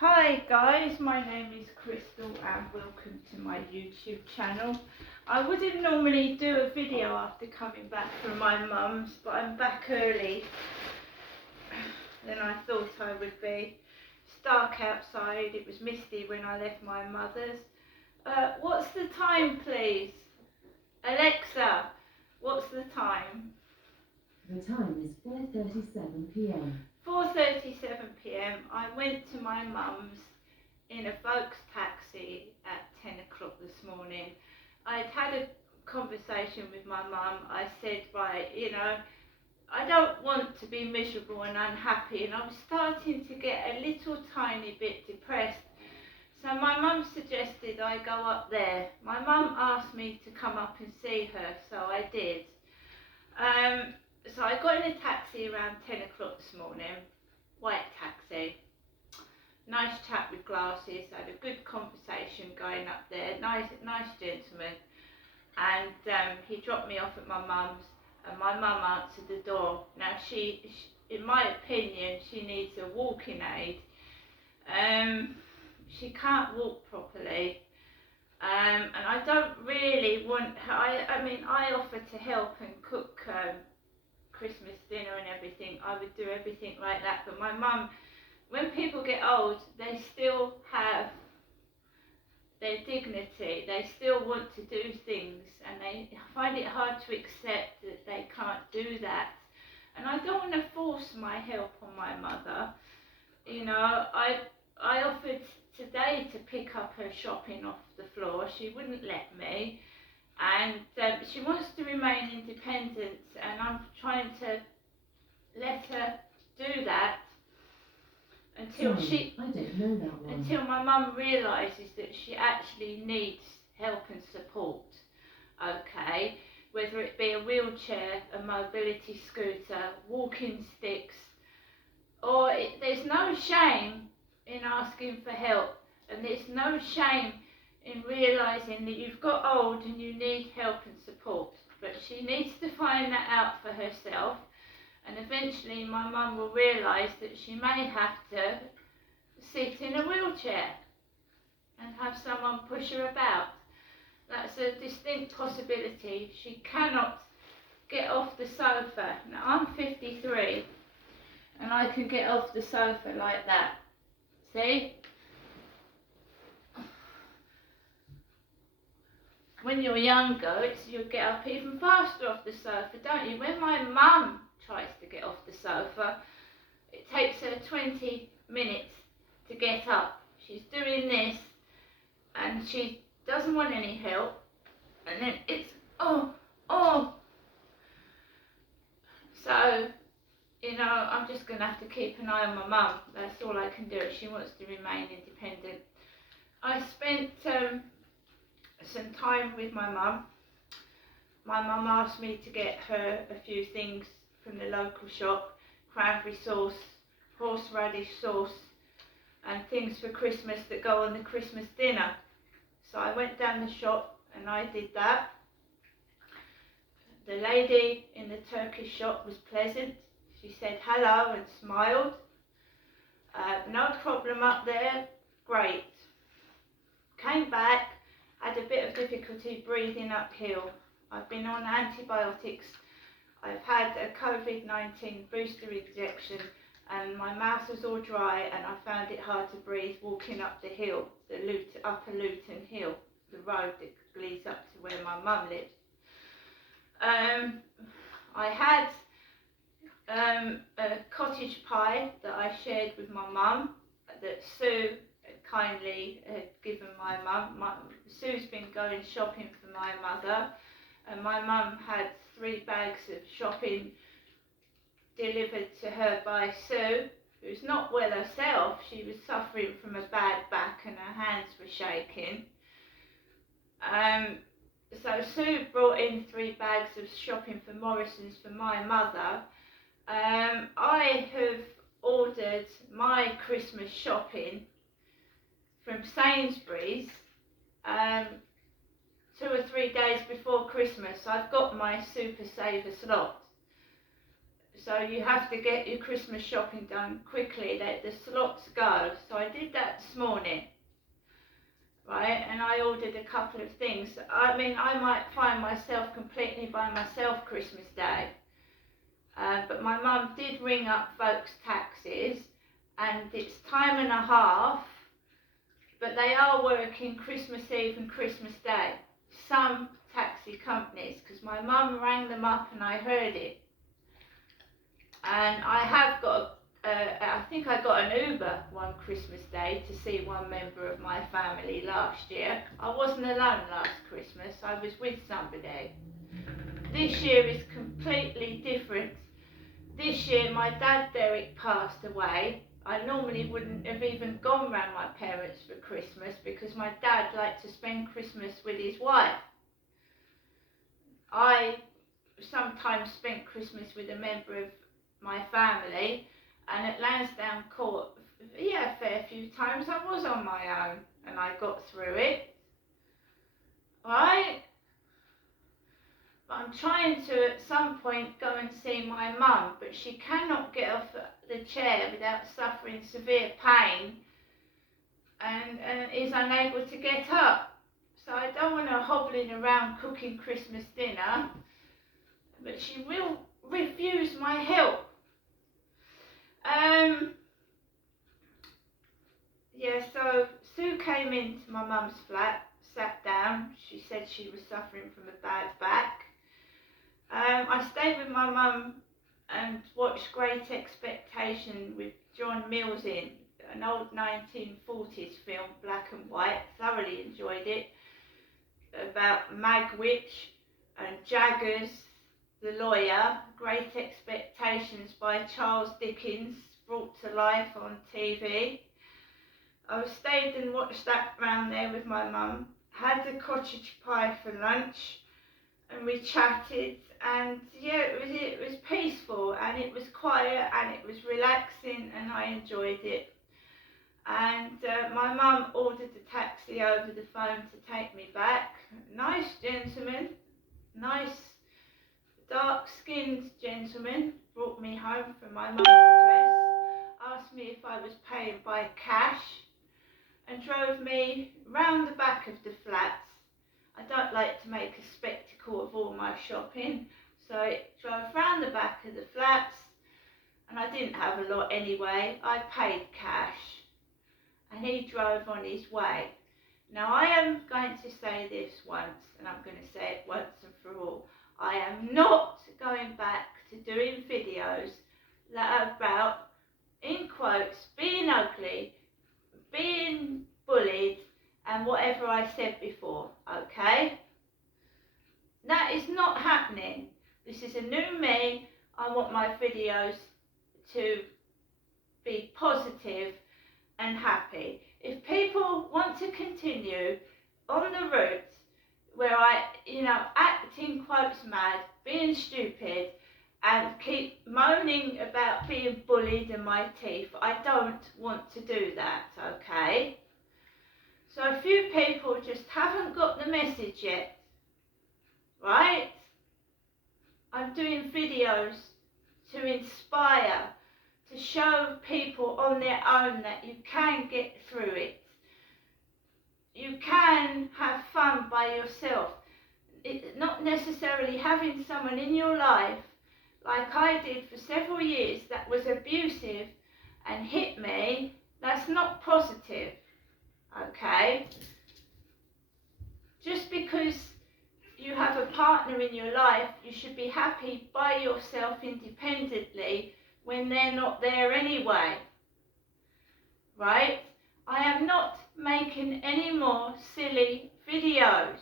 Hi guys, my name is Crystal and welcome to my YouTube channel. I wouldn't normally do a video after coming back from my mum's, but I'm back early than I thought I would be. It's dark outside, it was misty when I left my mother's. What's the time please? Alexa, what's the time? The time is 4:37 p.m. 4:37 p.m. I went to my mum's in a Volks taxi at 10 o'clock this morning. I'd had a conversation with my mum. I said, right, I don't want to be miserable and unhappy, and I'm starting to get a little tiny bit depressed. So my mum suggested I go up there. My mum asked me to come up and see her, so I did. So I got in a taxi around 10 o'clock this morning, white taxi. Nice chap with glasses, had a good conversation going up there, nice gentleman. And he dropped me off at my mum's, and my mum answered the door. Now she, in my opinion, she needs a walking aid. She can't walk properly. And I don't really want her, I offer to help and cook Christmas dinner and everything. I would do everything like that, but my mum, when people get old, they still have their dignity. They still want to do things, and they find it hard to accept that they can't do that. And I don't want to force my help on my mother. I offered today to pick up her shopping off the floor. She wouldn't let me. And she wants to remain independent, and I'm trying to let her do that until I don't know that one. until my mum realises that she actually needs help and support. Okay, whether it be a wheelchair, a mobility scooter, walking sticks, or there's no shame in asking for help, and there's no shame in realising that you've got old and you need help and support. But she needs to find that out for herself, and eventually my mum will realise that she may have to sit in a wheelchair and have someone push her about. That's a distinct possibility. She cannot get off the sofa. Now I'm 53 and I can get off the sofa like that. See? When you're younger, you'll get up even faster off the sofa, don't you? When my mum tries to get off the sofa, it takes her 20 minutes to get up. She's doing this and she doesn't want any help, and then it's oh. So, I'm just going to have to keep an eye on my mum. That's all I can do. She wants to remain independent. I spent some time with my mum. My mum asked me to get her a few things from the local shop: cranberry sauce, horseradish sauce, and things for Christmas that go on the Christmas dinner. So I went down the shop and I did that. The lady in the Turkish shop was pleasant. She said hello and smiled. No problem up there, great. Came back, had a bit of difficulty breathing uphill. I've been on antibiotics. I've had a COVID-19 booster injection, and my mouth was all dry, and I found it hard to breathe walking up the hill, Upper Luton Hill, the road that leads up to where my mum lived. I had a cottage pie that I shared with my mum that Sue kindly had given my mum. Sue's been going shopping for my mother, and my mum had 3 bags of shopping delivered to her by Sue, who's not well herself. She was suffering from a bad back and her hands were shaking. So Sue brought in 3 bags of shopping for Morrison's for my mother. I have ordered my Christmas shopping from Sainsbury's 2 or 3 days before Christmas. I've got my Super Saver slot. So you have to get your Christmas shopping done quickly, let the slots go. So I did that this morning, right? And I ordered a couple of things. I mean, I might find myself completely by myself Christmas Day. But my mum did ring up Folks Taxis, and it's time and a half, but they are working Christmas Eve and Christmas Day. Some taxi companies, because my mum rang them up and I heard it. And I have got, I think I got an Uber one Christmas Day to see one member of my family last year. I wasn't alone last Christmas, I was with somebody. This year is completely different. This year my dad Derek passed away. I normally wouldn't have even gone round my parents for Christmas because my dad liked to spend Christmas with his wife. I sometimes spent Christmas with a member of my family, and at Lansdowne Court, yeah, a fair few times I was on my own and I got through it. Right? But I'm trying to at some point go and see my mum, but she cannot get off the chair without suffering severe pain and is unable to get up. So I don't want her hobbling around cooking Christmas dinner, but she will refuse my help. Yeah, so Sue came into my mum's flat, sat down. She said she was suffering from a bad back. I stayed with my mum and watched Great Expectation with John Mills in, an old 1940s film, black and white. Thoroughly enjoyed it. About Magwitch and Jaggers, the lawyer. Great Expectations by Charles Dickens, brought to life on TV. I stayed and watched that round there with my mum. Had the cottage pie for lunch, and we chatted, and yeah, it was peaceful, and it was quiet, and it was relaxing, and I enjoyed it. And my mum ordered the taxi over the phone to take me back. Nice gentleman, nice dark-skinned gentleman, brought me home from my mum's address, asked me if I was paying by cash, and drove me round the back of the flats. I don't like to make a spectacle of all my shopping, so it drove round the back of the flats, and I didn't have a lot anyway. I paid cash, and he drove on his way. Now I am going to say this once, and I'm going to say it once and for all. I am not going back to doing videos that are about, in quotes, being ugly, being bullied, and whatever I said before, okay? That is not happening. This is a new me. I want my videos to be positive and happy. If people want to continue on the route where I, act in quotes mad, being stupid, and keep moaning about being bullied and my teeth, I don't want to do that, okay? So a few people just haven't got the message yet, right? I'm doing videos to inspire, to show people on their own that you can get through it. You can have fun by yourself. It's not necessarily having someone in your life like I did for several years that was abusive and hit me. That's not positive, okay? Just because you have a partner in your life, you should be happy by yourself independently when they're not there anyway, right? I am not making any more silly videos.